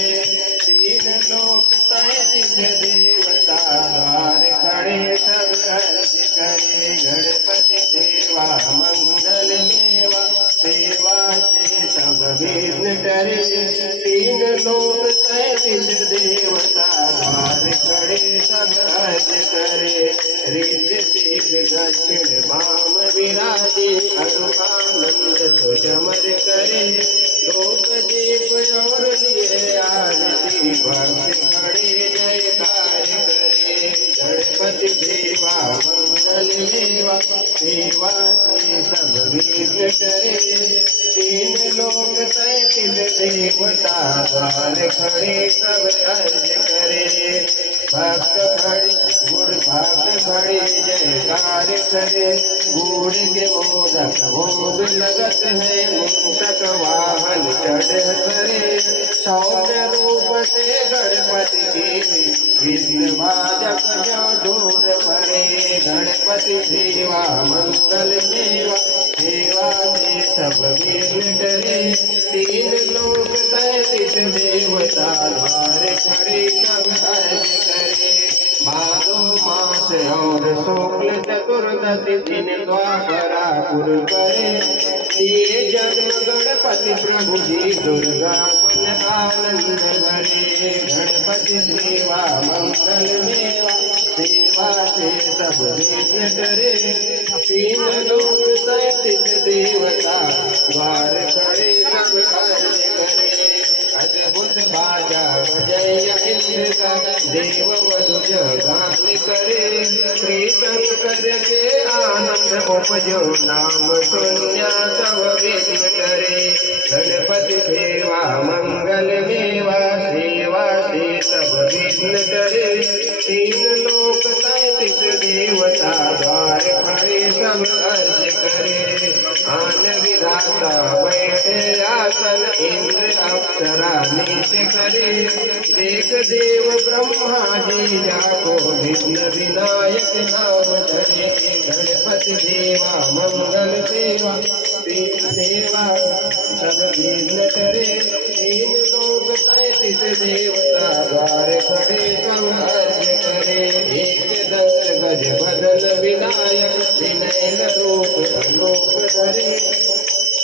तीन लोक तैतीस देवता द्वार खड़े सब अर्ज करे गणपति सेवा मंगल मेवा सेवा से सब विघ्न टरे तीन लोक तैतीस देवता द्वार खड़े सब अर्ज करे ऋषि दक्षिण वाम विराजे अरुआनंद सुचमर करे लोक दीप और लिए आरती भक्त खड़े जयकार करे गणपति सेवा मंगल मेवा सेवा से सब विघ्न करे तीन लोक तैतीस देवता द्वार खड़े सब अर्ज करे भक्त खड़े गुड़ भक्त खड़े जयकार करे गुड़ के मोदक भोग लगत है मुंतक वाहन चढ़ करे सौम्य रूप से गणपति की विष्णु भाजक जो दूर पड़े गणपति सेवा मंगल मेवा सेवा से सब विघ्न टरे तीन लोक तैतीस देवता द्वार खड़े सब अर्ज करे भादो मास और शुक्ल चतुर्दशी दिन द्वापरापुर करे ये जन्म गणपति प्रभु जी दुर्गा मन आनंद भरे गणपति सेवा मंगल मेवा सेवा से सब विघ्न टरे तीन लोक तैतीस देवता द्वार खड़े सब अर्ज करे अद्भुत बाजा बजय इंद्र का देव वधु गान करे कीर्तन करके आनंद उपजो नाम शून्य सब विघ्न करे गणपति सेवा मंगल मेवा सेवा से सब विघ्न करे तीन लोक तैतीस देवता द्वार खड़े सब अर्ज करे आन विधाता बैठे आसन इंद्र अप्सरा नित्य करे देख देव ब्रह्मा जी जाको विघ्न विनायक नाम धरे गणपति देवा मंगल सेवा सेवा सब विघ्न करे तीन लोक तैतीस देवता द्वार खड़े सब अर्ज करे एक दंत गज बदन विनायक विनयन रूप अनूप धरे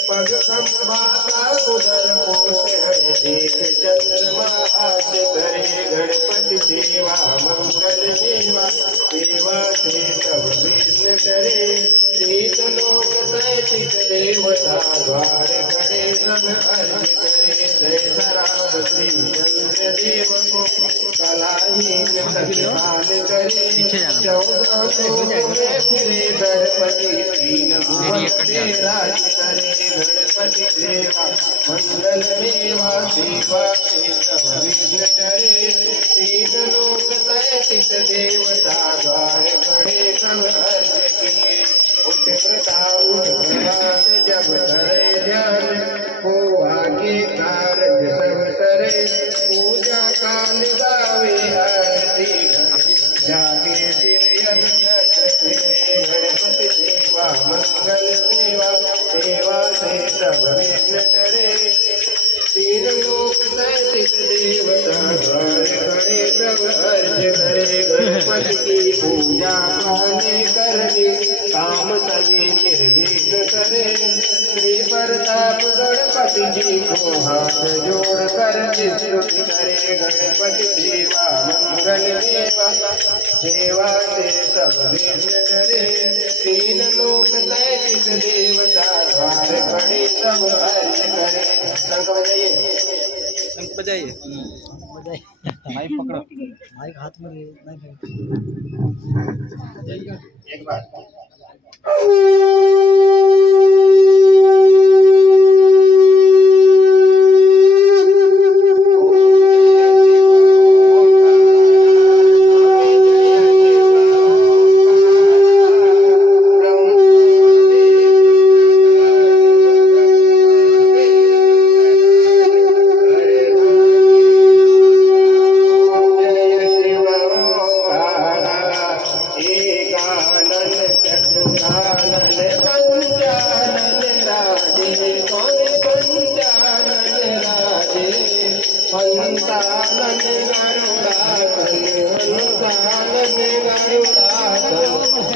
पग खम्भाता उदर पोष है देख चंद्रमा हाथ करे गणपति सेवा मंगल मेवा सेवा से सब विघ्न टरे तीन लोक तैतीस देवता द्वार खड़े सब अर्ज करे जय राम श्री चंद्र देव को कलाहीन सत्पाल करे 14 में फिरे गणपति तीन भुवन से राज करे गणपति सेवा मंगल मेवा सेवा से सब विघ्न टरे तीन लोक तैतीस देवता द्वार खड़े सब अर्ज किए उठ प्रताप प्रभात जब करे ध्यान हो आगे कारज सब करे पूजा काल गावे आरती जाके सिर गणपति सेवा मंगल सेवा सेवा से सब विघ्न टरे तीन लोक तैतीस देवता द्वार खड़े सब अर्ज करे गणपति की पूजा पाने करनी काम सभी निर्विघ्न करे श्री प्रताप गणपति जी को हाथ जोड़ कर स्तुति करे गणपति सेवा मंगल मेवा सेवा से सब विघ्न टरे तीन लोक तैतीस देवता द्वार खड़े सब अर्ज करे शंख बजाइए माइक पकड़ो माइक हाथ में नहीं एक बार संतानन गरुडासन हंसानन गरुडासन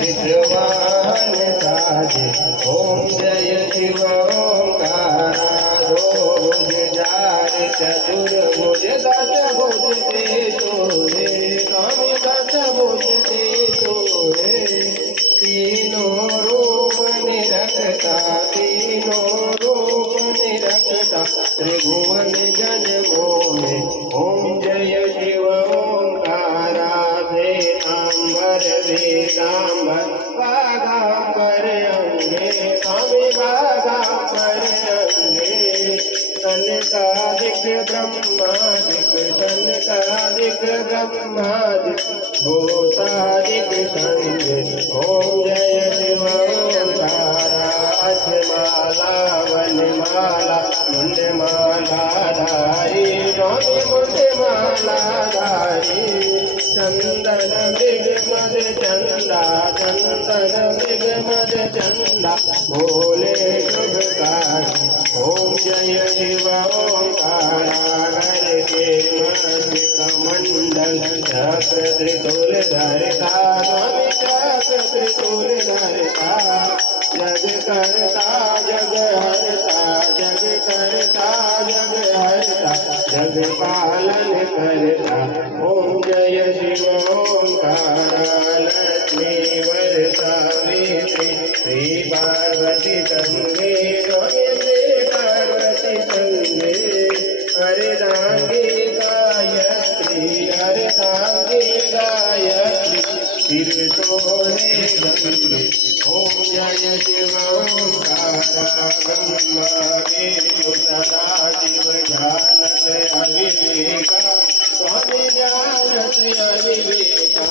विश्वान साजे ओम जय शिव ओंकारा रोज जार चतुर्भुज दस भुज ते सोहे स्वामी दस भुज ते सोहे तीनों रूप निरखता तीनों रूप निरखता त्रिभुवन जन मोहे ओम जय शिव ओंकारा वेदांबर वेदांबर बागांबर अंगे स्वामी बागांबर अंगे तनकादिक ब्रह्मादिक तनकादिक ब्रह्मादिक भूतादिक संगे ओम जय शिव ओंकारा अजमाला वनमाला मुंडमाला धारी स्वामी मुंडमाला धारी चंदन मृगमद चंदा चंदन मृगमद चंदा भोले शुभकारी ओम जय शिव ओंकारा घर के मस्तिक मंडल चक्र त्रिशूल धरता स्वामी चक्र त्रिशूल धरता जग करता जग हरता जग करता जग हरता जग पालन करता ओम जय शिव ओंकारा लक्ष्मी वरदा वेत्री श्री पार्वती संगे स्वामी श्री पार्वती संगे हरदांगी गायत्री हरदांगी गायत्री सिर सोहे गंगे ओम जय शिव ओंकारा ब्रह्मा विष्णु सदा शिव जानत अविवेका स्वामी जानत अविवेका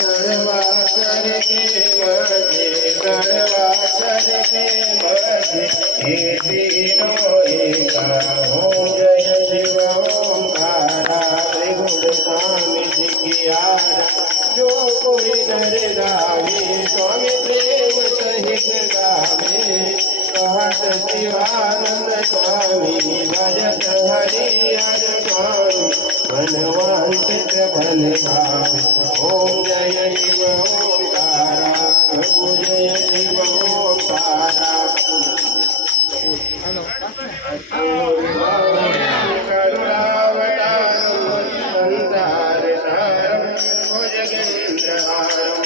करवा करके मजे करवा करके मजे हे तीनों एका ओम जय शिव ओंकारा त्रिगुण स्वामी जी की आरा जो कोई नर गावे स्वामी प्रेम सहित गावे कहत शिवानंद स्वामी भजत हरि हर स्वामी मनवांचित फल पावे ओम जय शिव ओंकारा प्रभु जय शिव ओंकारा करुणावतारं संसारसारं भुजगेन्द्रहारं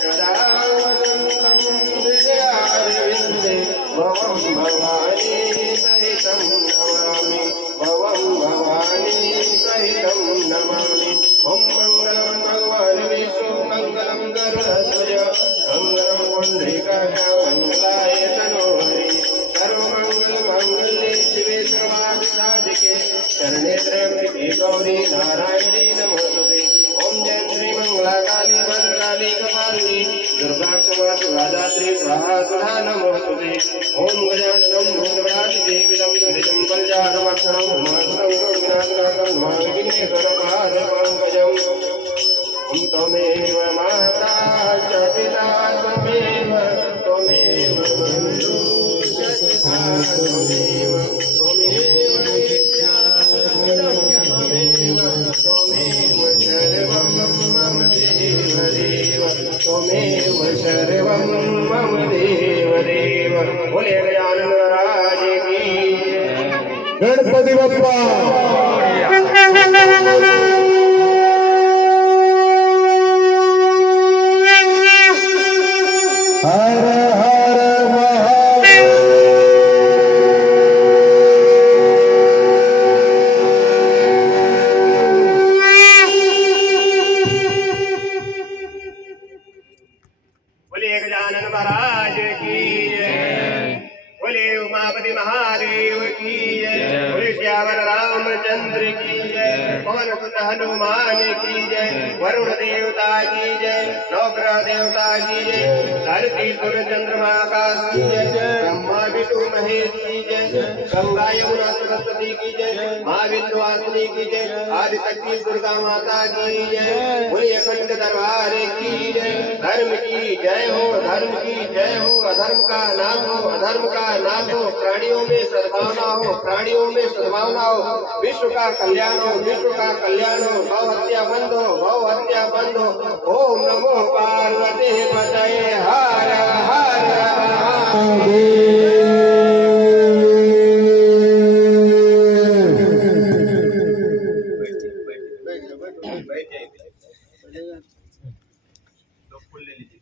सदा वसन्तं हृदयारविन्दे भवं भवानी सहितं नमामि भवं भवानी सहितं नमामि ॐ मङ्गलं भगवान् विष्णु मङ्गलं गरुडध्वज मङ्गलं पुण्डरीकाक्ष मङ्गलाय तनोहरि सर्वमङ्गलमाङ्गल्ये शिवे सर्वार्थसाधिके शरणे त्र्यम्बके गौरी नारायणी नमोस्तुते ओम जय श्री मंगलाकाली भद्रकाली कपालिनी दुर्गा क्षमा शिवादात्री स्वाहा सुधा नमोस्तुते ओम गजाननं भूतगणाधिदेविनं दुरितं बलजारमक्षणं उमासुतं गङ्गनाथनाथं महाविघ्नेश्वरपादपङ्कजम् ओम त्वमेव माता च पिता त्वमेव त्वमेव बन्धु च सखा त्वमेव त्वमेव विद्या त्वमेव त्वमेव सर्वं मम देव देव त्वमेव सर्वं मम देव देव बोले गजानन महाराज की गणपती बाप्पा हर हर महादेव बोले गजानन महाराज की बोले उमापति महादेव की बोले श्यावर रामचंद्र की जय पवन सुत हनुमान की जय वरुण देवता की जय नवग्रह देवता की जय धरती सूर्य चंद्रमा आकाश की जय ब्रह्मा विष्णु महेश की जय, गंगा यमुना सरस्वती की जय, माँ विंध्यवासिनी की जय, आदि शक्ति दुर्गा माता की जय, बोलिए अखंड दरबार की जय। धर्म की जय हो, धर्म की जय हो, अधर्म का नाश हो, अधर्म का नाश हो, प्राणियों में सद्भावना हो, प्राणियों में सद्भावना हो, विश्व का कल्याण हो, विश्व का कल्याण हो, गौ हत्या बंद हो, गौ हत्या बंद हो। ओम नमो पार्वती पतये हर हर महादेव। लोग फूल ले लीजिए।